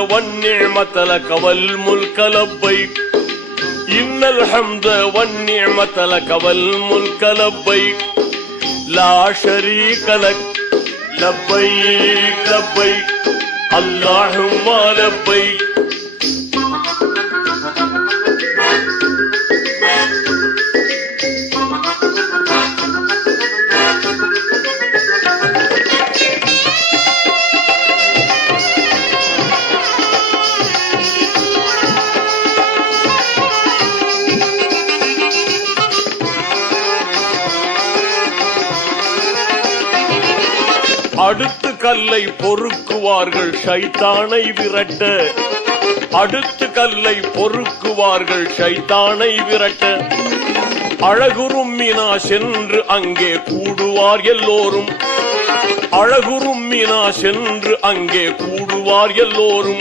والنعمة لك والملك لبيك إن الحمد والنعمة لك والملك لبيك لا شريك لك لبيك لبيك اللهم لبيك. அடுத்து கல்லை பொறுக்குவார்கள் ஷைத்தானை விரட்ட, அடுத்து கல்லை பொறுக்குவார்கள் ஷைத்தானை விரட்ட. அழகுறும் மீனா சென்று அங்கே கூடுவார் எல்லோரும், அழகுறும் மீனா சென்று அங்கே கூடுவார் எல்லோரும்.